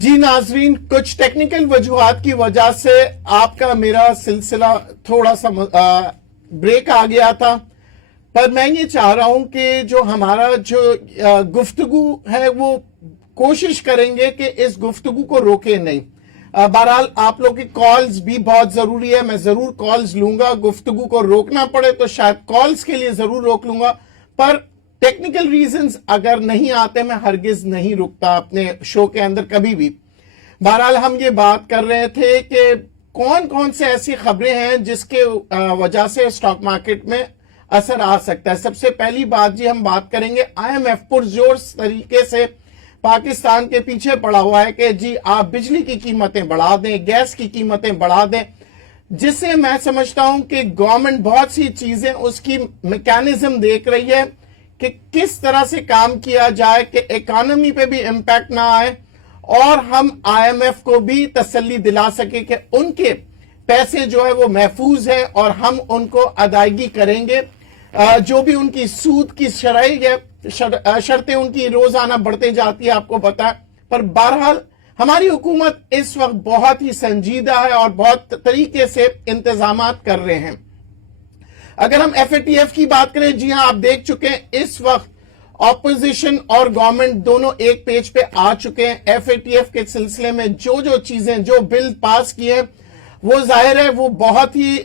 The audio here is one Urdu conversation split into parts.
جی ناظرین، کچھ ٹیکنیکل وجوہات کی وجہ سے آپ کا میرا سلسلہ تھوڑا سا بریک آ گیا تھا، پر میں یہ چاہ رہا ہوں کہ جو ہمارا جو گفتگو ہے وہ کوشش کریں گے کہ اس گفتگو کو روکے نہیں۔ بہرحال آپ لوگ کی کالز بھی بہت ضروری ہے، میں ضرور کالز لوں گا، گفتگو کو روکنا پڑے تو شاید کالز کے لیے ضرور روک لوں گا، پر ٹیکنیکل ریزنز اگر نہیں آتے میں ہرگز نہیں رکتا اپنے شو کے اندر کبھی بھی۔ بہرحال ہم یہ بات کر رہے تھے کہ کون کون سے ایسی خبریں ہیں جس کے وجہ سے اسٹاک مارکیٹ میں اثر آ سکتا ہے۔ سب سے پہلی بات جی ہم بات کریں گے IMF پرزور طریقے سے پاکستان کے پیچھے پڑا ہوا ہے کہ جی آپ بجلی کی قیمتیں بڑھا دیں، گیس کی قیمتیں بڑھا دیں، جس سے میں سمجھتا ہوں کہ گورنمنٹ بہت سی چیزیں اس کی میکینزم دیکھ رہی ہے کہ کس طرح سے کام کیا جائے کہ اکانومی پہ بھی امپیکٹ نہ آئے اور ہم IMF کو بھی تسلی دلا سکے کہ ان کے پیسے جو ہے وہ محفوظ ہے اور ہم ان کو ادائیگی کریں گے۔ جو بھی ان کی سود کی شرطیں ان کی روزانہ بڑھتے جاتی ہے آپ کو پتا ہے، پر بہرحال ہماری حکومت اس وقت بہت ہی سنجیدہ ہے اور بہت طریقے سے انتظامات کر رہے ہیں۔ اگر ہم FATF کی بات کریں، جی ہاں آپ دیکھ چکے ہیں اس وقت اپوزیشن اور گورنمنٹ دونوں ایک پیج پہ آ چکے ہیں۔ FATF کے سلسلے میں جو چیزیں جو بل پاس کیے ہیں وہ ظاہر ہے وہ بہت ہی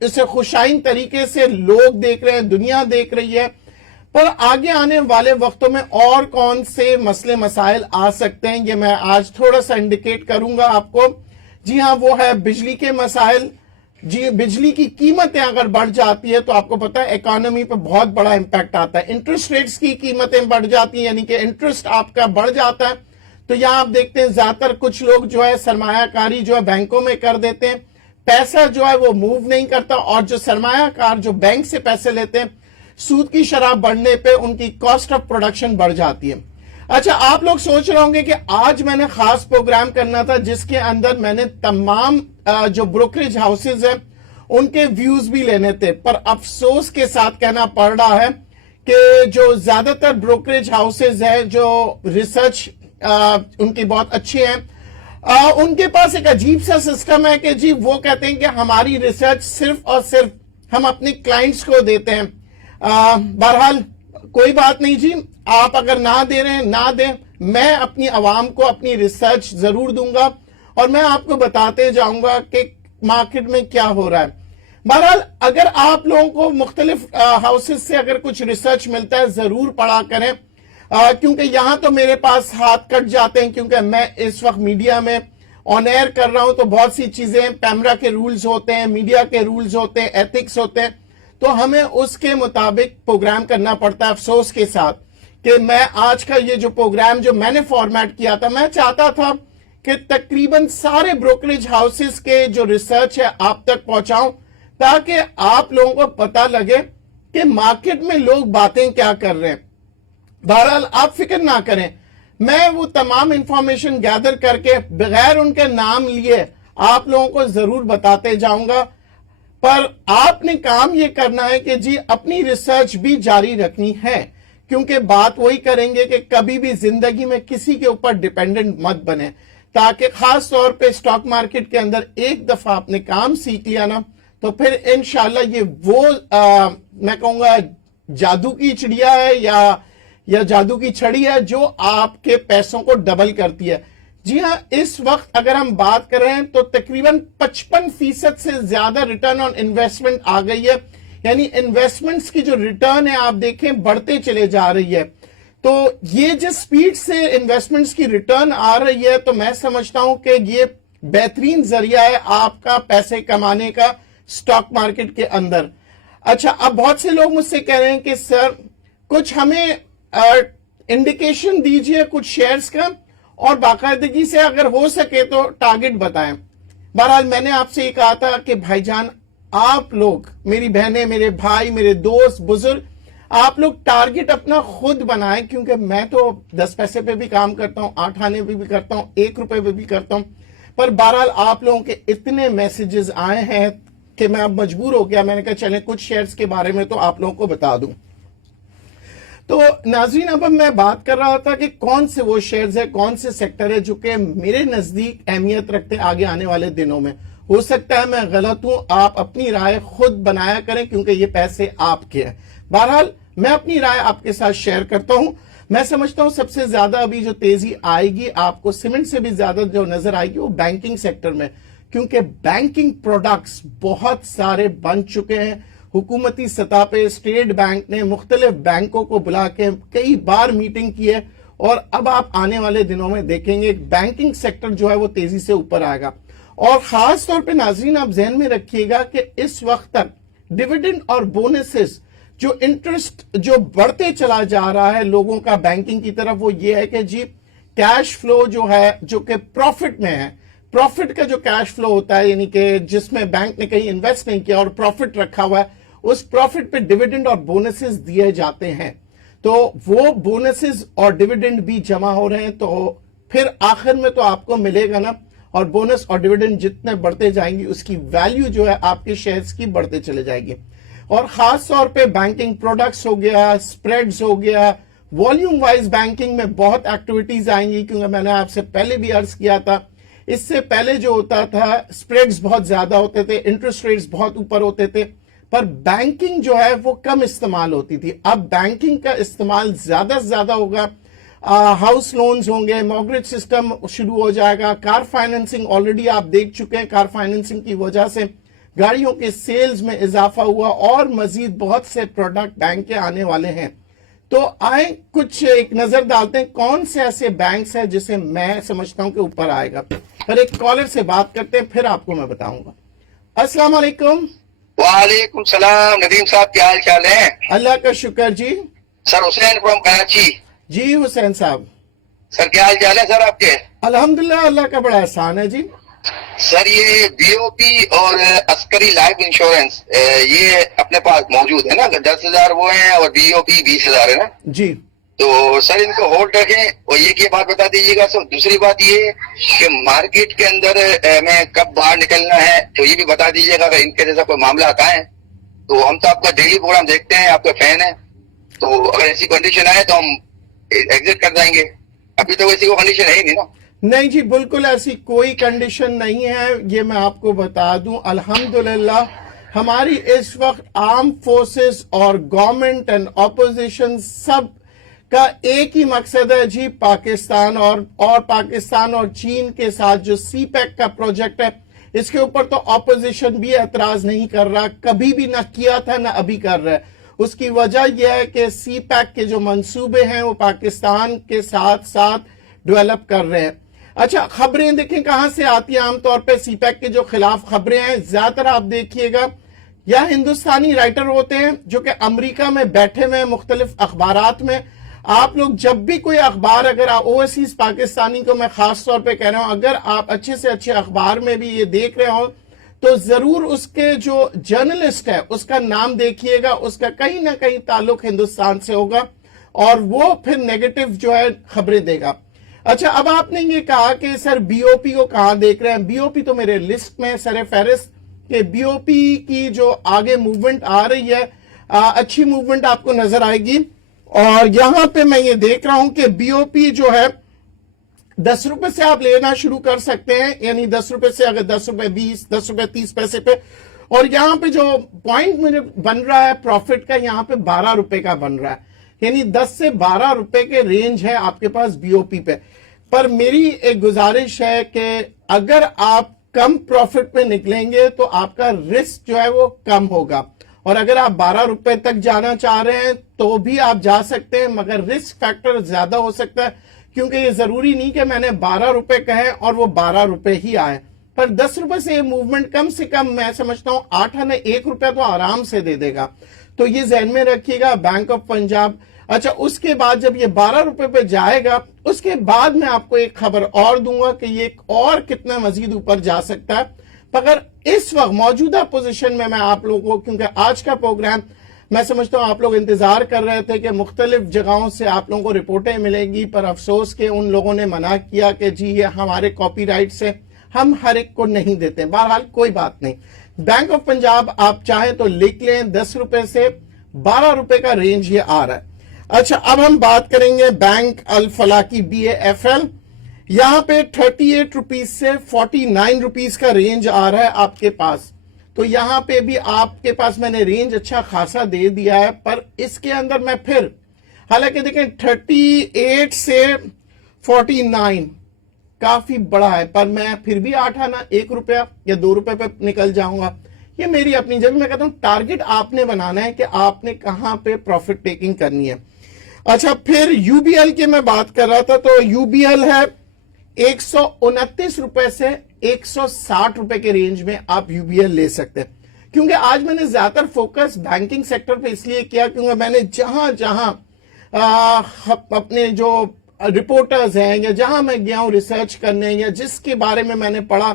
اسے خوشائن طریقے سے لوگ دیکھ رہے ہیں، دنیا دیکھ رہی ہے، پر آگے آنے والے وقتوں میں اور کون سے مسئلے مسائل آ سکتے ہیں یہ میں آج تھوڑا سا انڈیکیٹ کروں گا آپ کو۔ جی ہاں وہ ہے بجلی کے مسائل۔ جی بجلی کی قیمتیں اگر بڑھ جاتی ہے تو آپ کو پتا ہے اکانومی پہ بہت بڑا امپیکٹ آتا ہے۔ انٹرسٹ ریٹس کی قیمتیں بڑھ جاتی ہیں، یعنی کہ انٹرسٹ آپ کا بڑھ جاتا ہے، تو یہاں آپ دیکھتے ہیں زیادہ تر کچھ لوگ جو ہے سرمایہ کاری جو ہے بینکوں میں کر دیتے ہیں، پیسہ جو ہے وہ موو نہیں کرتا، اور جو سرمایہ کار جو بینک سے پیسے لیتے ہیں سود کی شرح بڑھنے پہ ان کی کاسٹ آف پروڈکشن بڑھ جاتی ہے۔ اچھا آپ لوگ سوچ رہے ہوں گے کہ آج میں نے خاص پروگرام کرنا تھا جس کے اندر میں نے تمام جو بروکریج ہاؤسز ہیں ان کے ویوز بھی لینے تھے، پر افسوس کے ساتھ کہنا پڑ رہا ہے کہ جو زیادہ تر بروکریج ہاؤسز ہیں جو ریسرچ ان کی بہت اچھی ہیں، ان کے پاس ایک عجیب سا سسٹم ہے کہ جی وہ کہتے ہیں کہ ہماری ریسرچ صرف اور صرف ہم اپنے کلائنٹس کو دیتے ہیں۔ بہرحال کوئی بات نہیں جی، آپ اگر نہ دے رہے ہیں نہ دیں، میں اپنی عوام کو اپنی ریسرچ ضرور دوں گا اور میں آپ کو بتاتے جاؤں گا کہ مارکیٹ میں کیا ہو رہا ہے۔ بہرحال اگر آپ لوگوں کو مختلف ہاؤسز سے اگر کچھ ریسرچ ملتا ہے ضرور پڑھا کریں، کیونکہ یہاں تو میرے پاس ہاتھ کٹ جاتے ہیں کیونکہ میں اس وقت میڈیا میں آن ایئر کر رہا ہوں، تو بہت سی چیزیں کیمرہ کے رولز ہوتے ہیں، میڈیا کے رولز ہوتے ہیں، ایتھکس ہوتے ہیں، تو ہمیں اس کے مطابق پروگرام کرنا پڑتا ہے۔ افسوس کے ساتھ کہ میں آج کا یہ جو پروگرام جو میں نے فارمیٹ کیا تھا، میں چاہتا تھا کہ تقریباً سارے بروکریج ہاؤسز کے جو ریسرچ ہے آپ تک پہنچاؤں تاکہ آپ لوگوں کو پتہ لگے کہ مارکیٹ میں لوگ باتیں کیا کر رہے ہیں۔ بہرحال آپ فکر نہ کریں، میں وہ تمام انفارمیشن گیدر کر کے بغیر ان کے نام لیے آپ لوگوں کو ضرور بتاتے جاؤں گا، پر آپ نے کام یہ کرنا ہے کہ جی اپنی ریسرچ بھی جاری رکھنی ہے، کیونکہ بات وہی کریں گے کہ کبھی بھی زندگی میں کسی کے اوپر ڈیپینڈنٹ مت بنے، تاکہ خاص طور پہ اسٹاک مارکیٹ کے اندر ایک دفعہ آپ نے کام سیکھ لیا نا تو پھر انشاءاللہ یہ وہ میں کہوں گا جادو کی چڑیا ہے یا جادو کی چھڑی ہے جو آپ کے پیسوں کو ڈبل کرتی ہے۔ جی ہاں اس وقت اگر ہم بات کر رہے ہیں تو تقریباً 55% سے زیادہ ریٹرن آن انویسٹمنٹ آ گئی ہے، یعنی انویسٹمنٹس کی جو ریٹرن ہے آپ دیکھیں بڑھتے چلے جا رہی ہے۔ تو یہ جس سپیڈ سے انویسٹمنٹس کی ریٹرن آ رہی ہے تو میں سمجھتا ہوں کہ یہ بہترین ذریعہ ہے آپ کا پیسے کمانے کا اسٹاک مارکیٹ کے اندر۔ اچھا اب بہت سے لوگ مجھ سے کہہ رہے ہیں کہ سر کچھ ہمیں انڈیکیشن دیجئے کچھ شیئرز کا، اور باقاعدگی سے اگر ہو سکے تو ٹارگٹ بتائیں۔ بہرحال میں نے آپ سے یہ کہا تھا کہ بھائی جان آپ لوگ، میری بہنیں، میرے بھائی، میرے دوست، بزرگ، آپ لوگ ٹارگٹ اپنا خود بنائیں، کیونکہ میں تو 10 پیسے پہ بھی کام کرتا ہوں، 8 آنے پہ بھی کرتا ہوں، 1 روپے پہ بھی کرتا ہوں، پر بہرحال آپ لوگوں کے اتنے میسیجز آئے ہیں کہ میں اب مجبور ہو گیا، میں نے کہا چلیں کچھ شیئرز کے بارے میں تو آپ لوگوں کو بتا دوں۔ تو ناظرین اب میں بات کر رہا تھا کہ کون سے وہ شیئرز ہیں، کون سے سیکٹر ہے جو کہ میرے نزدیک اہمیت رکھتے ہیں آگے آنے والے دنوں میں. ہو سکتا ہے میں غلط ہوں، آپ اپنی رائے خود بنایا کریں کیونکہ یہ پیسے آپ کے ہیں. بہرحال میں اپنی رائے آپ کے ساتھ شیئر کرتا ہوں. میں سمجھتا ہوں سب سے زیادہ ابھی جو تیزی آئے گی آپ کو سیمنٹ سے بھی زیادہ جو نظر آئے گی وہ بینکنگ سیکٹر میں، کیونکہ بینکنگ پروڈکٹس بہت سارے بن چکے ہیں. حکومتی سطح پہ اسٹیٹ بینک نے مختلف بینکوں کو بلا کے کئی بار میٹنگ کی ہے، اور اب آپ آنے والے دنوں میں دیکھیں گے بینکنگ سیکٹر جو ہے وہ تیزی سے اوپر آئے گا. اور خاص طور پہ ناظرین آپ ذہن میں رکھیے گا کہ اس وقت تک ڈیویڈنڈ اور بونسز جو انٹرسٹ جو بڑھتے چلا جا رہا ہے لوگوں کا بینکنگ کی طرف، وہ یہ ہے کہ جی کیش فلو جو ہے جو کہ پروفٹ میں ہے، پروفٹ کا جو کیش فلو ہوتا ہے یعنی کہ جس میں بینک نے کہیں انویسٹ نہیں کیا اور پروفٹ رکھا ہوا ہے، اس پروفٹ پہ ڈیویڈنڈ اور بونسز دیے جاتے ہیں. تو وہ بونسز اور ڈیویڈنڈ بھی جمع ہو رہے ہیں، تو پھر آخر میں تو آپ کو ملے گا نا. اور بونس اور ڈیویڈنڈ جتنے بڑھتے جائیں گی اس کی ویلیو جو ہے آپ کے شیئرز کی بڑھتے چلے جائے گی. اور خاص طور پہ بینکنگ پروڈکٹس ہو گیا، سپریڈز ہو گیا، والیوم وائز بینکنگ میں بہت ایکٹیویٹیز آئیں گی، کیونکہ میں نے آپ سے پہلے بھی عرض کیا تھا اس سے پہلے جو ہوتا تھا سپریڈز بہت زیادہ ہوتے تھے، انٹرسٹ ریٹس بہت اوپر ہوتے تھے، پر بینکنگ جو ہے وہ کم استعمال ہوتی تھی. اب بینکنگ کا استعمال زیادہ سے زیادہ ہوگا. ہاؤس لونز ہوں گے، مارگیج سسٹم شروع ہو جائے گا، کار فائننسنگ آلریڈی آپ دیکھ چکے ہیں، کار فائننسنگ کی وجہ سے گاڑیوں کے سیلز میں اضافہ ہوا، اور مزید بہت سے پروڈکٹ بینک کے آنے والے ہیں. تو آئیں کچھ ایک نظر ڈالتے ہیں کون سے ایسے بینکس ہیں جسے میں سمجھتا ہوں کہ اوپر آئے گا. پر ایک کالر سے بات کرتے ہیں پھر آپ کو میں بتاؤں گا. السلام علیکم. وعلیکم السلام ندیم صاحب، کیا حال چال ہے؟ اللہ کا شکر جی. سر حسین فرام کراچی. جی حسین صاحب. سر کیا حال چال ہے سر آپ کے؟ الحمدللہ اللہ کا بڑا احسان ہے جی. سر یہ بی او پی اور عسکری لائف انشورنس یہ اپنے پاس موجود ہے نا، 10,000 وہ ہیں اور بی او پی 20,000 ہے نا جی. تو سر ان کو ہولڈ رکھیں. اور یہ بات بتا دیجیے گا سر. دوسری بات یہ کہ مارکیٹ کے اندر میں کب باہر نکلنا ہے تو یہ بھی بتا دیجیے گا. اگر ان کے جیسا کوئی معاملات آئے تو ہم تو آپ کا ڈیلی پروگرام دیکھتے ہیں، آپ کا فین ہے، تو اگر ایسی کنڈیشن آئے تو ہم ایگزٹ کر جائیں گے. ابھی تو ایسی کوئی کنڈیشن ہے ہی نہیں نا. نہیں جی بالکل ایسی کوئی کنڈیشن نہیں ہے. یہ میں آپ کو بتا دوں الحمدللہ ہماری اس وقت آرم فورسز اور گورنمنٹ اینڈ اپوزیشن سب کا ایک ہی مقصد ہے جی، پاکستان اور پاکستان اور چین کے ساتھ جو سی پیک کا پروجیکٹ ہے اس کے اوپر تو اپوزیشن بھی اعتراض نہیں کر رہا، کبھی بھی نہ کیا تھا نہ ابھی کر رہا ہے. اس کی وجہ یہ ہے کہ سی پیک کے جو منصوبے ہیں وہ پاکستان کے ساتھ ساتھ ڈیولپ کر رہے ہیں. اچھا خبریں دیکھیں کہاں سے آتی ہیں. عام طور پہ سی پیک کے جو خلاف خبریں ہیں زیادہ تر آپ دیکھیے گا یا ہندوستانی رائٹر ہوتے ہیں جو کہ امریکہ میں بیٹھے ہوئے مختلف اخبارات میں. آپ لوگ جب بھی کوئی اخبار اگر اوورسیز پاکستانی کو میں خاص طور پہ کہہ رہا ہوں، اگر آپ اچھے سے اچھے اخبار میں بھی یہ دیکھ رہے ہوں تو ضرور اس کے جو جرنلسٹ ہے اس کا نام دیکھیے گا، اس کا کہیں نہ کہیں تعلق ہندوستان سے ہوگا اور وہ پھر نیگیٹو جو ہے خبریں دے گا. اچھا اب آپ نے یہ کہا کہ سر بی او پی کو کہاں دیکھ رہے ہیں. بی او پی تو میرے لسٹ میں سر فہرست کہ بی او پی کی جو آگے موومنٹ آ رہی ہے اچھی موومنٹ آپ کو نظر آئے گی. اور یہاں پہ میں یہ دیکھ رہا ہوں کہ بی او پی جو ہے 10 روپے سے آپ لینا شروع کر سکتے ہیں، یعنی 10 روپے سے اگر 10 روپے 20، 10 روپے 30 پیسے پہ. اور یہاں پہ جو پوائنٹ مجھے بن رہا ہے پروفٹ کا یہاں پہ 12 روپے کا بن رہا ہے، یعنی 10 سے 12 روپے کے رینج ہے آپ کے پاس بی او پی پہ. پر میری ایک گزارش ہے کہ اگر آپ کم پروفٹ پہ نکلیں گے تو آپ کا رسک جو ہے وہ کم ہوگا. اور اگر آپ 12 روپے تک جانا چاہ رہے ہیں تو بھی آپ جا سکتے ہیں، مگر رسک فیکٹر زیادہ ہو سکتا ہے کیونکہ یہ ضروری نہیں کہ میں نے 12 روپے کہے اور وہ 12 روپے ہی آئے. پر 10 روپے سے یہ موومنٹ کم سے کم میں سمجھتا ہوں 8 آنے 1 روپے تو آرام سے دے دے گا. تو یہ ذہن میں رکھیے گا بینک آف پنجاب. اچھا اس کے بعد جب یہ 12 روپے پہ جائے گا اس کے بعد میں آپ کو ایک خبر اور دوں گا کہ یہ اور کتنا مزید اوپر جا سکتا ہے. مگر اس وقت موجودہ پوزیشن میں آپ لوگوں کو، کیونکہ آج کا پروگرام میں سمجھتا ہوں آپ لوگ انتظار کر رہے تھے کہ مختلف جگہوں سے آپ لوگوں کو رپورٹیں ملیں گی، پر افسوس کہ ان لوگوں نے منع کیا کہ جی یہ ہمارے کاپی رائٹ سے ہم ہر ایک کو نہیں دیتے. بہرحال کوئی بات نہیں. بینک آف پنجاب آپ چاہیں تو لکھ لیں 10 روپے سے 12 روپے کا رینج یہ آ رہا ہے. اچھا اب ہم بات کریں گے بینک الفلاح کی BAFL. یہاں پہ 38 روپیز سے 49 روپیز کا رینج آ رہا ہے آپ کے پاس. تو یہاں پہ بھی آپ کے پاس میں نے رینج اچھا خاصا دے دیا ہے, پر اس کے اندر میں پھر حالانکہ دیکھیں 38 سے 49 کافی بڑا ہے, پر میں پھر بھی 8 آنا 1 روپیہ یا 2 روپے پہ نکل جاؤں گا. یہ میری اپنی, جب میں کہتا ہوں ٹارگٹ آپ نے بنانا ہے کہ آپ نے کہاں پہ پروفٹ ٹیکنگ کرنی ہے. اچھا پھر UBL کی میں بات کر رہا تھا, تو UBL ہے 129 روپے سے 160 روپے کے رینج میں آپ UBL لے سکتے ہیں. کیونکہ آج میں نے زیادہ تر فوکس بینکنگ سیکٹر پہ اس لیے کیا کیونکہ میں نے جہاں جہاں اپنے جو رپورٹرز ہیں یا جہاں میں گیا ہوں ریسرچ کرنے یا جس کے بارے میں نے پڑھا,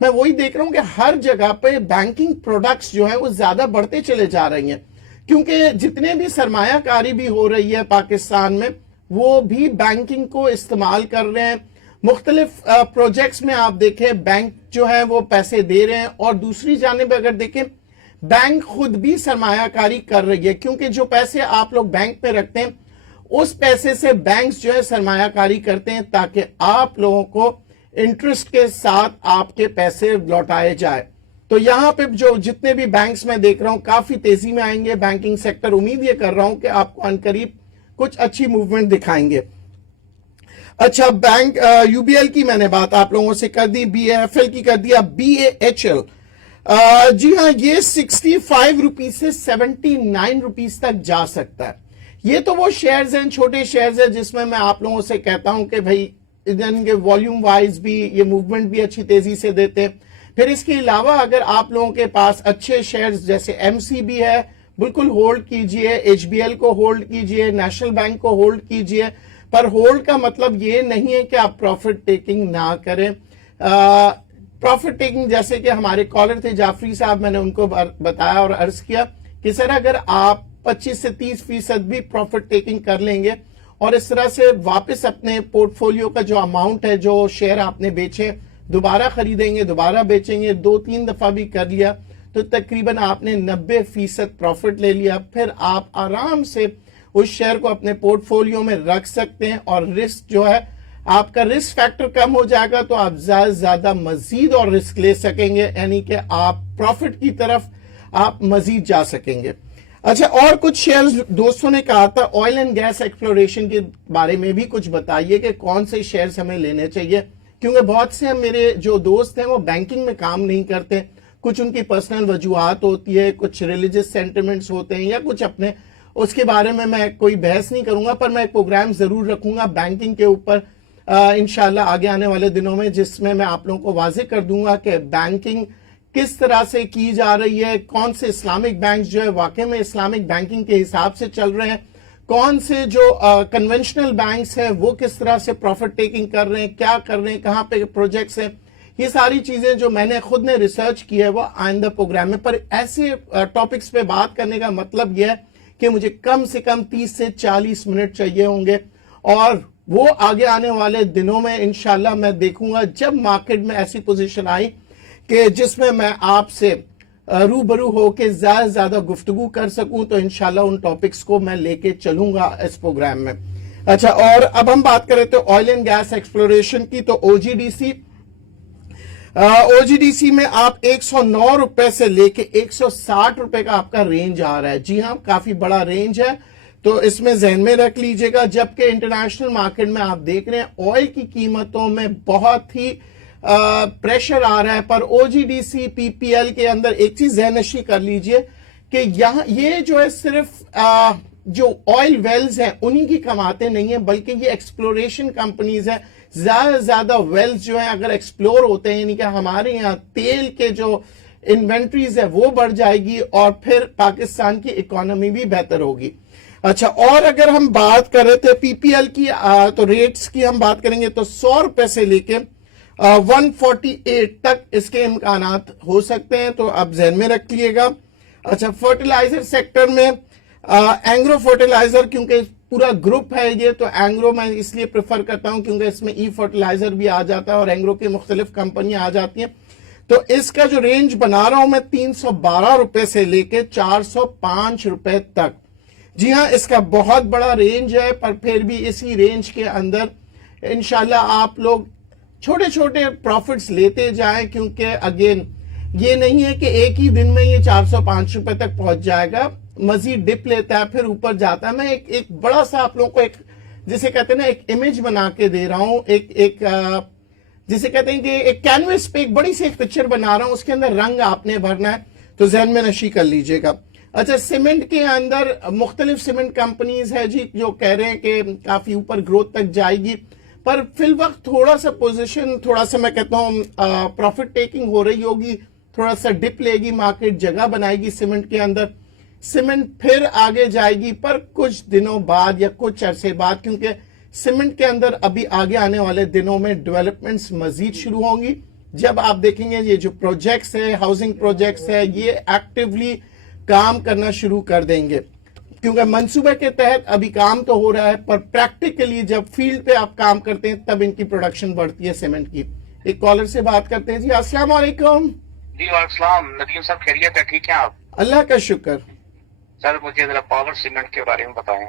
میں وہی دیکھ رہا ہوں کہ ہر جگہ پہ بینکنگ پروڈکٹس جو ہیں وہ زیادہ بڑھتے چلے جا رہی ہیں. کیونکہ جتنے بھی سرمایہ کاری بھی ہو رہی ہے پاکستان میں وہ بھی بینکنگ کو استعمال کر رہے ہیں. مختلف پروجیکٹس میں آپ دیکھیں بینک جو ہے وہ پیسے دے رہے ہیں, اور دوسری جانب اگر دیکھیں بینک خود بھی سرمایہ کاری کر رہی ہے, کیونکہ جو پیسے آپ لوگ بینک میں رکھتے ہیں اس پیسے سے بینکس جو ہے سرمایہ کاری کرتے ہیں تاکہ آپ لوگوں کو انٹرسٹ کے ساتھ آپ کے پیسے لوٹائے جائے. تو یہاں پہ جو جتنے بھی بینکس میں دیکھ رہا ہوں کافی تیزی میں آئیں گے بینکنگ سیکٹر. امید یہ کر رہا ہوں کہ آپ کو عنقریب کچھ اچھی موومنٹ دکھائیں گے. اچھا بینک UBL کی میں نے بات آپ لوگوں سے کر دی, BAFL کی کر دیا. BAHL جی ہاں یہ 65 روپیز سے 79 روپیز تک جا سکتا ہے. یہ تو وہ شیئرز ہیں, چھوٹے شیئرز ہیں جس میں آپ لوگوں سے کہتا ہوں کہ بھائی ان کے والیوم وائز بھی یہ موومنٹ بھی اچھی تیزی سے دیتے ہیں. پھر اس کے علاوہ اگر آپ لوگوں کے پاس اچھے شیئرز جیسے MCB ہے بالکل ہولڈ کیجئے, HBL کو ہولڈ کیجئے, نیشنل بینک کو ہولڈ کیجئے. پر ہولڈ کا مطلب یہ نہیں ہے کہ آپ پروفٹ ٹیکنگ نہ کریں. پروفٹ ٹیکنگ جیسے کہ ہمارے کالر تھے جعفری صاحب, میں نے ان کو بتایا اور عرض کیا کہ سر اگر آپ 25 سے 30% بھی پروفٹ ٹیکنگ کر لیں گے اور اس طرح سے واپس اپنے پورٹ فولیو کا جو اماؤنٹ ہے جو شیئر آپ نے بیچے دوبارہ خریدیں گے, دوبارہ بیچیں گے, 2-3 دفعہ بھی کر لیا تو تقریباً آپ نے 90% پروفٹ لے لیا. پھر آپ آرام سے اس شیئر کو اپنے پورٹ فولیو میں رکھ سکتے ہیں اور رسک جو ہے آپ کا رسک فیکٹر کم ہو جائے گا تو آپ زیادہ سے زیادہ مزید اور رسک لے سکیں گے, یعنی کہ آپ پروفٹ کی طرف آپ مزید جا سکیں گے. اچھا اور کچھ شیئرز دوستوں نے کہا تھا آئل اینڈ گیس ایکسپلوریشن کے بارے میں بھی کچھ بتائیے کہ کون سے شیئرز ہمیں لینے چاہیے, کیونکہ بہت سے میرے جو دوست ہیں وہ بینکنگ میں کام نہیں کرتے, کچھ ان کی پرسنل وجوہات ہوتی ہے, کچھ ریلیجس سینٹیمنٹس ہوتے ہیں یا کچھ اپنے, اس کے بارے میں کوئی بحث نہیں کروں گا, پر میں ایک پروگرام ضرور رکھوں گا بینکنگ کے اوپر انشاءاللہ آگے آنے والے دنوں میں, جس میں آپ لوگوں کو واضح کر دوں گا کہ بینکنگ کس طرح سے کی جا رہی ہے, کون سے اسلامک بینکس جو ہے واقع میں اسلامک بینکنگ کے حساب سے چل رہے ہیں, کون سے جو کنونشنل بینکس ہیں وہ کس طرح سے پروفٹ ٹیکنگ کر رہے ہیں, کیا کر رہے ہیں, کہاں پہ پروجیکٹس ہیں. یہ ساری چیزیں جو میں نے خود نے ریسرچ کی ہے وہ آئندہ پروگرام میں, پر ایسے ٹاپکس پہ بات کرنے کا مطلب یہ ہے کہ مجھے کم سے کم 30 سے 40 منٹ چاہیے ہوں گے, اور وہ آگے آنے والے دنوں میں انشاءاللہ میں دیکھوں گا جب مارکیٹ میں ایسی پوزیشن آئی کہ جس میں آپ سے روبرو ہو کے زیادہ سے زیادہ گفتگو کر سکوں تو انشاءاللہ ان ٹاپکس کو میں لے کے چلوں گا اس پروگرام میں. اچھا اور اب ہم بات کریں تو آئل اینڈ گیس ایکسپلوریشن کی, تو OGDC میں آپ 109 روپے سے لے کے 160 روپے کا آپ کا رینج آ رہا ہے. جی ہاں کافی بڑا رینج ہے, تو اس میں ذہن میں رکھ لیجئے گا. جبکہ انٹرنیشنل مارکیٹ میں آپ دیکھ رہے ہیں آئل کی قیمتوں میں بہت ہی پریشر آ رہا ہے, پر OGDC PPL کے اندر ایک چیز ذہن نشی کر لیجئے کہ یہاں یہ جو ہے صرف جو آئل ویلز ہیں انہی کی کماتے نہیں ہیں, بلکہ یہ ایکسپلوریشن کمپنیز ہیں. زیادہ سے زیادہ ویلز جو ہیں اگر ایکسپلور ہوتے ہیں, یعنی کہ ہمارے یہاں تیل کے جو انوینٹریز ہے وہ بڑھ جائے گی اور پھر پاکستان کی اکانومی بھی بہتر ہوگی. اچھا اور اگر ہم بات کر رہے تھے PPL کی تو ریٹس کی ہم بات کریں گے تو 100 روپے سے لے کے 148 تک اس کے امکانات ہو سکتے ہیں, تو اب ذہن میں رکھ لیے گا. اچھا فرٹیلائزر سیکٹر میں اینگرو فرٹیلائزر, کیونکہ پورا گروپ ہے یہ, تو اینگرو میں اس لیے پریفر کرتا ہوں کیونکہ اس میں فرٹیلائزر بھی آ جاتا ہے اور اینگرو کی مختلف کمپنیاں آ جاتی ہیں. تو اس کا جو رینج بنا رہا ہوں میں 312 روپے سے لے کے 405 روپے تک. جی ہاں، اس کا بہت بڑا رینج ہے، پر پھر بھی اسی رینج کے اندر انشاءاللہ آپ لوگ چھوٹے چھوٹے پروفٹس لیتے جائیں، کیونکہ اگین یہ نہیں ہے کہ ایک ہی دن میں یہ 405 روپے تک پہنچ جائے گا، مزید ڈپ لیتا ہے پھر اوپر جاتا ہے۔ میں ایک بڑا سا آپ لوگوں کو ایک جسے کہتے ہیں نا ایک امیج بنا کے دے رہا ہوں، ایک جسے کہتے ہیں کہ ایک کینوس پہ ایک بڑی سی ایک پکچر بنا رہا ہوں، اس کے اندر رنگ آپ نے بھرنا ہے، تو ذہن میں نشی کر لیجئے گا۔ اچھا، سیمنٹ کے اندر مختلف سیمنٹ کمپنیز ہے جی جو کہہ رہے ہیں کہ کافی اوپر گروتھ تک جائے گی، پر فی الوقت تھوڑا سا پوزیشن، تھوڑا سا میں کہتا ہوں پروفٹ ٹیکنگ ہو رہی ہوگی، تھوڑا سا ڈپ لے گی مارکیٹ، جگہ بنائے گی سیمنٹ کے اندر، سیمنٹ پھر آگے جائے گی پر کچھ دنوں بعد یا کچھ عرصے بعد، کیونکہ سیمنٹ کے اندر ابھی آگے آنے والے دنوں میں ڈیولپمنٹس مزید شروع ہوں گی، جب آپ دیکھیں گے یہ جو پروجیکٹس ہے، ہاؤسنگ پروجیکٹس ہے، یہ ایکٹیولی کام کرنا شروع کر دیں گے، کیونکہ منصوبے کے تحت ابھی کام تو ہو رہا ہے، پر پریکٹیکلی جب فیلڈ پہ آپ کام کرتے ہیں تب ان کی پروڈکشن بڑھتی ہے سیمنٹ کی۔ ایک کالر سے بات کرتے ہیں جی، السلام علیکم۔ جی وعلیکم السلام، ندیم صاحب خیریت ہے؟ ٹھیک ہیں آپ؟ اللہ کا شکر۔ سر مجھے ذرا پاور سیمنٹ کے بارے میں بتائیں۔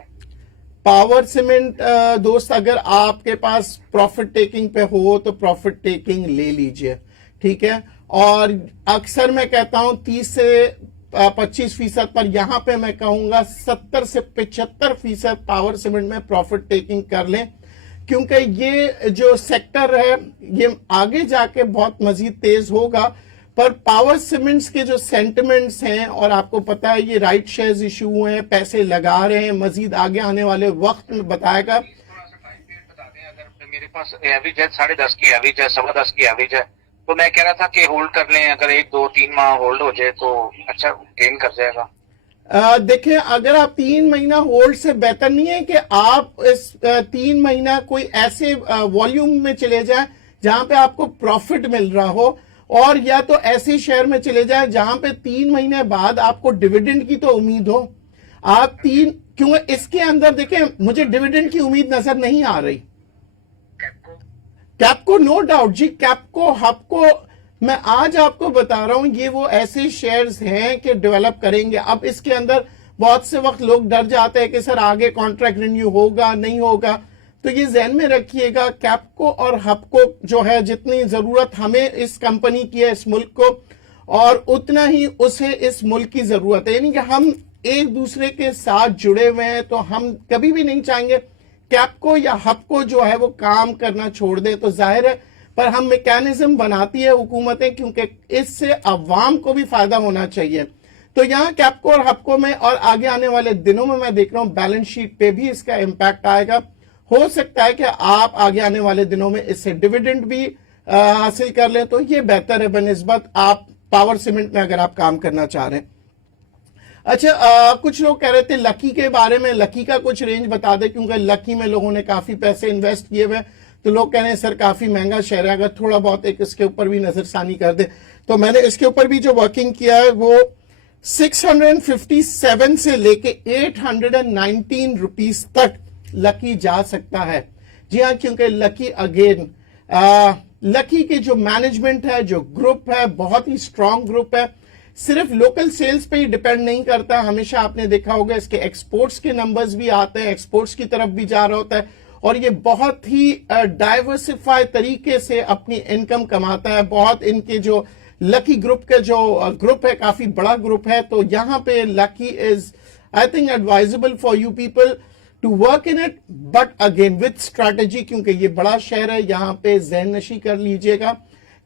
پاور سیمنٹ دوست، اگر آپ کے پاس پروفٹ ٹیکنگ پہ ہو تو پروفٹ ٹیکنگ لے لیجئے، ٹھیک ہے، اور اکثر میں کہتا ہوں 30 سے 25% پر، یہاں پہ میں کہوں گا 70 سے 75% پاور سیمنٹ میں پروفٹ ٹیکنگ کر لیں، کیونکہ یہ جو سیکٹر ہے یہ آگے جا کے بہت مزید تیز ہوگا، پر پاور سیمنٹس کے جو سینٹیمنٹس ہیں، اور آپ کو پتا ہے یہ رائٹ شیئرز ایشو ہوئے ہیں، پیسے لگا رہے ہیں، مزید آگے آنے والے وقت میں بتائے گا۔ تھوڑا سا ٹائم پیریڈ بتا دیں، اگر میرے پاس ایوریج ہے 10.5 کی ایوریج ہے، 10.25 کی ایوریج ہے، تو میں کہہ رہا تھا کہ ہولڈ کر لیں، اگر 1 2 3 ماہ ہولڈ ہو جائے تو اچھا گین کر جائے گا۔ دیکھیں، اگر آپ 3 مہینہ ہولڈ سے بہتر نہیں ہے کہ آپ اس 3 مہینہ کوئی ایسے والیوم میں چلے جائیں جہاں پہ آپ کو پروفٹ مل رہا ہو، اور یا تو ایسے شہر میں چلے جائیں جہاں پہ 3 مہینے بعد آپ کو ڈیویڈنڈ کی تو امید ہو۔ آپ کیوں اس کے اندر دیکھیں، مجھے ڈیویڈنڈ کی امید نظر نہیں آ رہی۔ کیپکو نو ڈاؤٹ جی، کیپکو ہپکو میں آج آپ کو بتا رہا ہوں، یہ وہ ایسے شیئرز ہیں کہ ڈیولپ کریں گے۔ اب اس کے اندر بہت سے وقت لوگ ڈر جاتے ہیں کہ سر آگے کانٹریکٹ رینیو ہوگا نہیں ہوگا، تو یہ ذہن میں رکھیے گا، کیپکو اور ہپکو جو ہے جتنی ضرورت ہمیں اس کمپنی کی ہے اس ملک کو، اور اتنا ہی اسے اس ملک کی ضرورت ہے، یعنی کہ ہم ایک دوسرے کے ساتھ جڑے ہوئے ہیں، تو ہم کبھی بھی نہیں چاہیں گے کیپکو یا ہپکو جو ہے وہ کام کرنا چھوڑ دیں۔ تو ظاہر ہے، پر ہم میکینزم بناتی ہے حکومتیں، کیونکہ اس سے عوام کو بھی فائدہ ہونا چاہیے۔ تو یہاں کیپکو اور ہپکو میں، اور آگے آنے والے دنوں میں دیکھ رہا ہوں بیلنس شیٹ پہ بھی اس کا امپیکٹ آئے گا۔ ہو سکتا ہے کہ آپ آگے آنے والے دنوں میں اس سے ڈیویڈنڈ بھی حاصل کر لیں، تو یہ بہتر ہے بنسبت آپ پاور سیمنٹ میں اگر آپ کام کرنا چاہ رہے ہیں۔ اچھا، کچھ لوگ کہہ رہے تھے لکی کے بارے میں، لکی کا کچھ رینج بتا دیں، کیونکہ لکی میں لوگوں نے کافی پیسے انویسٹ کیے ہوئے، تو لوگ کہہ رہے ہیں سر کافی مہنگا شیئر ہے، اگر تھوڑا بہت ایک اس کے اوپر بھی نظر ثانی کر دیں۔ تو میں نے اس کے اوپر بھی جو ورکنگ کیا ہے وہ 657 سے لے کے 819 روپیز تک لکی جا سکتا ہے۔ جی ہاں، کیونکہ لکی اگین لکی کی جو مینجمنٹ ہے، جو گروپ ہے، بہت ہی اسٹرانگ گروپ ہے، صرف لوکل سیلز پہ ہی ڈیپینڈ نہیں کرتا، ہمیشہ آپ نے دیکھا ہوگا اس کے ایکسپورٹس کے نمبرز بھی آتے ہیں، ایکسپورٹس کی طرف بھی جا رہا ہوتا ہے، اور یہ بہت ہی ڈائیورسفائی طریقے سے اپنی انکم کماتا ہے۔ بہت ان کے جو لکی گروپ کا جو گروپ ہے کافی بڑا گروپ ہے، تو یہاں پہ lucky is I think advisable for you people to work in it, but again with strategy, کیونکہ یہ بڑا شہر ہے، یہاں پہ ذہن نشی کر لیجئے گا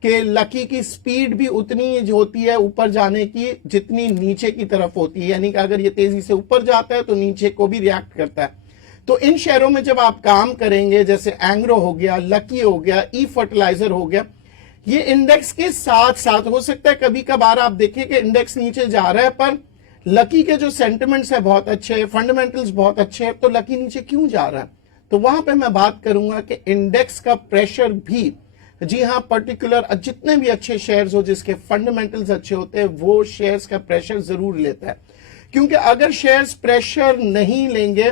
کہ لکی کی سپیڈ بھی اتنی جو ہوتی ہے اوپر جانے کی جتنی نیچے کی طرف ہوتی ہے، یعنی کہ اگر یہ تیزی سے اوپر جاتا ہے تو نیچے کو بھی ریاکٹ کرتا ہے۔ تو ان شہروں میں جب آپ کام کریں گے، جیسے اینگرو ہو گیا، لکی ہو گیا، ای فرٹیلائزر ہو گیا، یہ انڈیکس کے ساتھ ساتھ ہو سکتا ہے کبھی کبھار آپ دیکھیں کہ انڈیکس نیچے جا رہا ہے، پر لکی کے جو سینٹیمنٹس ہیں بہت اچھے، فنڈامنٹلز بہت اچھے ہیں، تو لکی نیچے کیوں جا رہا ہے؟ تو وہاں پہ میں بات کروں گا کہ انڈیکس کا پریشر بھی، جی ہاں، پرٹیکولر جتنے بھی اچھے شیئرز ہو جس کے فنڈامنٹلز اچھے ہوتے ہیں، وہ شیئرز کا پریشر ضرور لیتا ہے، کیونکہ اگر شیئرز پریشر نہیں لیں گے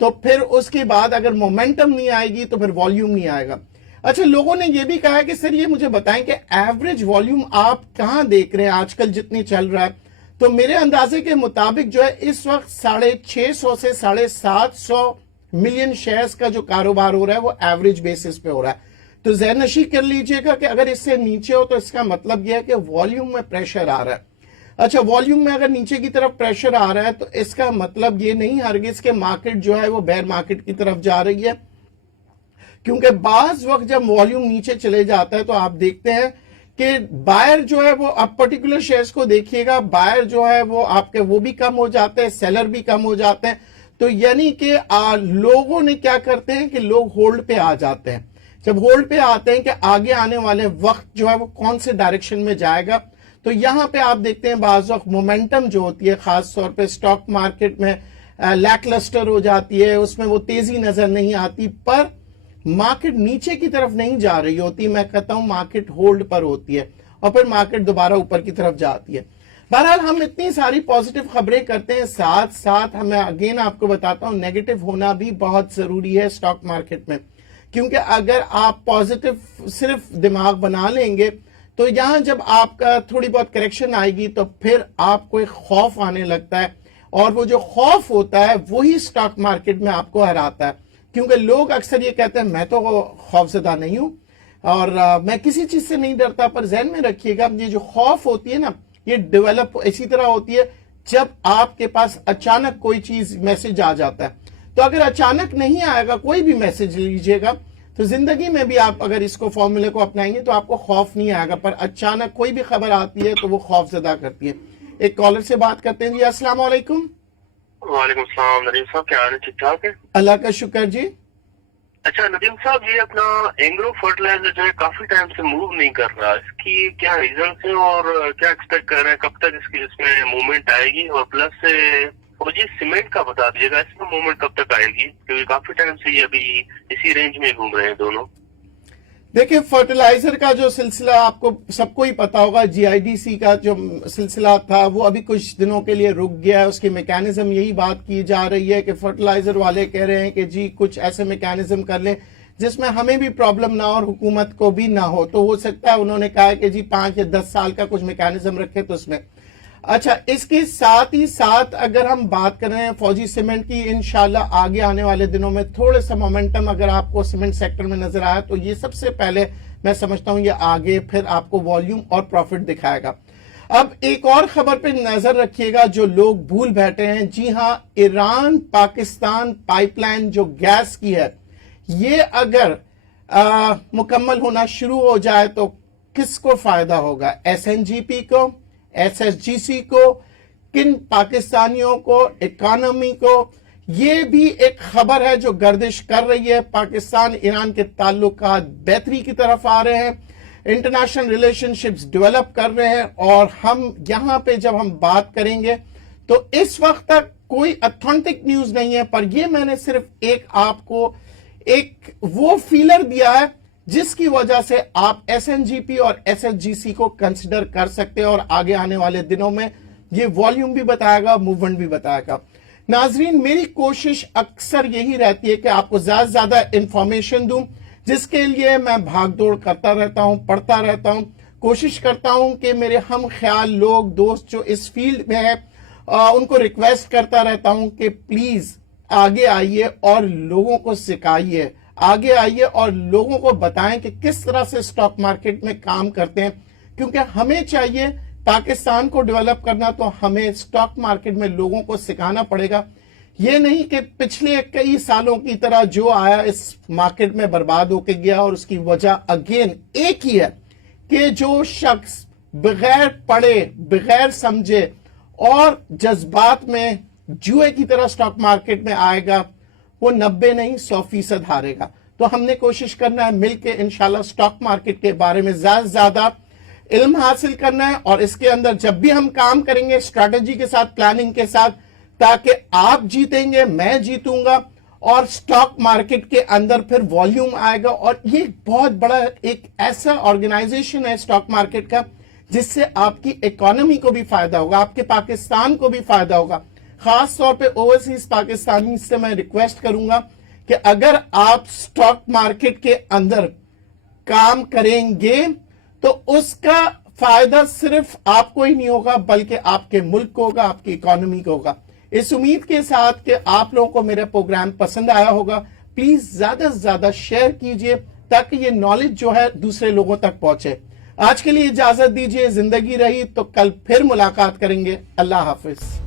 تو پھر اس کے بعد اگر مومنٹم نہیں آئے گی تو پھر والیوم نہیں آئے گا۔ اچھا، لوگوں نے یہ بھی کہا کہ سر یہ مجھے بتائیں کہ ایوریج والیوم آپ کہاں دیکھ رہے ہیں آج کل جتنی چل رہا ہے؟ تو میرے اندازے کے مطابق جو ہے اس وقت 650 سے 750 ملین شیئرز کا جو کاروبار ہو رہا ہے وہ ایوریج بیسس پہ ہو رہا ہے. تو ذہن نشی کر لیجئے گا کہ اگر اس سے نیچے ہو تو اس کا مطلب یہ ہے کہ والیوم میں پریشر آ رہا ہے. اچھا والیوم میں اگر نیچے کی طرف پریشر آ رہا ہے تو اس کا مطلب یہ نہیں ہرگز کہ مارکیٹ جو ہے وہ بیئر مارکیٹ کی طرف جا رہی ہے, کیونکہ بعض وقت جب والیوم نیچے چلے جاتا ہے تو آپ دیکھتے ہیں کہ بائر جو ہے وہ آپ پرٹیکولر شیئرز کو دیکھیے گا, بائر جو ہے وہ آپ کے وہ بھی کم ہو جاتے ہیں, سیلر بھی کم ہو جاتے ہیں. تو یعنی کہ لوگوں نے کیا کرتے ہیں کہ لوگ ہولڈ پہ آ جاتے ہیں. جب ہولڈ پہ آتے ہیں کہ آگے آنے والے وقت جو ہے وہ کون سے ڈائریکشن میں جائے گا, تو یہاں پہ آپ دیکھتے ہیں بعض وقت مومنٹم جو ہوتی ہے خاص طور پہ سٹاک مارکیٹ میں لیک لسٹر ہو جاتی ہے, اس میں وہ تیزی نظر نہیں آتی, پر مارکیٹ نیچے کی طرف نہیں جا رہی ہوتی, میں کہتا ہوں مارکیٹ ہولڈ پر ہوتی ہے اور پھر مارکیٹ دوبارہ اوپر کی طرف جاتی ہے. بہرحال ہم اتنی ساری پازیٹیو خبریں کرتے ہیں, ساتھ ساتھ ہمیں اگین آپ کو بتاتا ہوں نیگیٹو ہونا بھی بہت ضروری ہے سٹاک مارکیٹ میں, کیونکہ اگر آپ پازیٹیو صرف دماغ بنا لیں گے تو یہاں جب آپ کا تھوڑی بہت کریکشن آئے گی تو پھر آپ کو ایک خوف آنے لگتا ہے, اور وہ جو خوف ہوتا ہے وہی سٹاک مارکیٹ میں آپ کو ہراتا ہے. کیونکہ لوگ اکثر یہ کہتے ہیں میں تو خوف زدہ نہیں ہوں اور میں کسی چیز سے نہیں ڈرتا, پر ذہن میں رکھیے گا یہ جو خوف ہوتی ہے نا یہ ڈیولپ اسی طرح ہوتی ہے جب آپ کے پاس اچانک کوئی چیز میسج آ جاتا ہے. تو اگر اچانک نہیں آئے گا کوئی بھی میسج لیجئے گا تو زندگی میں بھی آپ اگر اس کو فارمولے کو اپنائیں گے تو آپ کو خوف نہیں آئے گا, پر اچانک کوئی بھی خبر آتی ہے تو وہ خوف زدہ کرتی ہے. ایک کالر سے بات کرتے ہیں. جی السلام علیکم. وعلیکم السلام ندیم صاحب, کیا حال ہے؟ ٹھیک ٹھاک ہے, اللہ کا شکر. جی اچھا ندیم صاحب, یہ اپنا اینگرو فرٹیلائزر جو ہے کافی ٹائم سے موو نہیں کر رہا, اس کی کیا ریزنس ہیں اور کیا ایکسپیکٹ کر رہے ہیں, کب تک اس کی اس میں موومنٹ آئے گی, اور پلس مجھے سیمنٹ کا بتا دیجیے گا اس میں موومنٹ کب تک آئے گی, کیونکہ کافی ٹائم سے یہ ابھی اسی رینج میں گھوم رہے ہیں دونوں. دیکھیں فرٹیلائزر کا جو سلسلہ آپ کو سب کو ہی پتا ہوگا, جی آئی ڈی سی کا جو سلسلہ تھا وہ ابھی کچھ دنوں کے لیے رک گیا ہے. اس کی میکینزم یہی بات کی جا رہی ہے کہ فرٹیلائزر والے کہہ رہے ہیں کہ جی کچھ ایسے میکینزم کر لیں جس میں ہمیں بھی پرابلم نہ ہو اور حکومت کو بھی نہ ہو. تو ہو سکتا ہے انہوں نے کہا کہ جی 5 یا 10 سال کا کچھ میکینزم رکھے تو اس میں. اچھا اس کے ساتھ ہی ساتھ اگر ہم بات کر رہے ہیں فوجی سیمنٹ کی, انشاءاللہ آگے آنے والے دنوں میں تھوڑے سا مومنٹم اگر آپ کو سیمنٹ سیکٹر میں نظر آیا تو یہ سب سے پہلے میں سمجھتا ہوں یہ آگے پھر آپ کو والیوم اور پروفٹ دکھائے گا. اب ایک اور خبر پہ نظر رکھیے گا جو لوگ بھول بیٹھے ہیں. جی ہاں, ایران پاکستان پائپ لائن جو گیس کی ہے یہ اگر مکمل ہونا شروع ہو جائے تو کس کو فائدہ ہوگا؟ ایس این جی پی کو, ایس ایس جی سی کو, کن پاکستانیوں کو, اکانومی کو. یہ بھی ایک خبر ہے جو گردش کر رہی ہے. پاکستان ایران کے تعلقات بہتری کی طرف آ رہے ہیں, انٹرنیشنل ریلیشن شپس ڈیولپ کر رہے ہیں, اور ہم یہاں پہ جب ہم بات کریں گے تو اس وقت تک کوئی اتھینٹک نیوز نہیں ہے, پر یہ میں نے صرف آپ کو ایک وہ فیلر دیا ہے جس کی وجہ سے آپ ایس این جی پی اور ایس ایس جی سی کو کنسیڈر کر سکتے ہیں, اور آگے آنے والے دنوں میں یہ والیوم بھی بتائے گا, موومنٹ بھی بتائے گا. ناظرین میری کوشش اکثر یہی رہتی ہے کہ آپ کو زیادہ سے زیادہ انفارمیشن دوں, جس کے لیے میں بھاگ دوڑ کرتا رہتا ہوں, پڑھتا رہتا ہوں, کوشش کرتا ہوں کہ میرے ہم خیال لوگ دوست جو اس فیلڈ میں ہیں ان کو ریکویسٹ کرتا رہتا ہوں کہ پلیز آگے آئیے اور لوگوں کو سکھائیے, آگے آئیے اور لوگوں کو بتائیں کہ کس طرح سے سٹاک مارکیٹ میں کام کرتے ہیں, کیونکہ ہمیں چاہیے پاکستان کو ڈیولپ کرنا تو ہمیں سٹاک مارکیٹ میں لوگوں کو سکھانا پڑے گا. یہ نہیں کہ پچھلے کئی سالوں کی طرح جو آیا اس مارکیٹ میں برباد ہو کے گیا, اور اس کی وجہ اگین ایک ہی ہے کہ جو شخص بغیر پڑھے, بغیر سمجھے اور جذبات میں جوئے کی طرح سٹاک مارکیٹ میں آئے گا وہ 90 نہیں 100% ہارے گا. تو ہم نے کوشش کرنا ہے مل کے انشاءاللہ سٹاک مارکیٹ کے بارے میں زیادہ سے زیادہ علم حاصل کرنا ہے, اور اس کے اندر جب بھی ہم کام کریں گے اسٹریٹجی کے ساتھ, پلاننگ کے ساتھ, تاکہ آپ جیتیں گے, میں جیتوں گا, اور سٹاک مارکیٹ کے اندر پھر والیوم آئے گا. اور یہ بہت بڑا ایک ایسا آرگنائزیشن ہے سٹاک مارکیٹ کا جس سے آپ کی اکانومی کو بھی فائدہ ہوگا, آپ کے پاکستان کو بھی فائدہ ہوگا. خاص طور پہ اوورسیز پاکستانی سے میں ریکویسٹ کروں گا کہ اگر آپ سٹاک مارکیٹ کے اندر کام کریں گے تو اس کا فائدہ صرف آپ کو ہی نہیں ہوگا بلکہ آپ کے ملک کو ہوگا, آپ کی اکانومی کو ہوگا. اس امید کے ساتھ کہ آپ لوگوں کو میرا پروگرام پسند آیا ہوگا, پلیز زیادہ سے زیادہ شیئر کیجئے تاکہ یہ نالج جو ہے دوسرے لوگوں تک پہنچے. آج کے لیے اجازت دیجئے, زندگی رہی تو کل پھر ملاقات کریں گے. اللہ حافظ.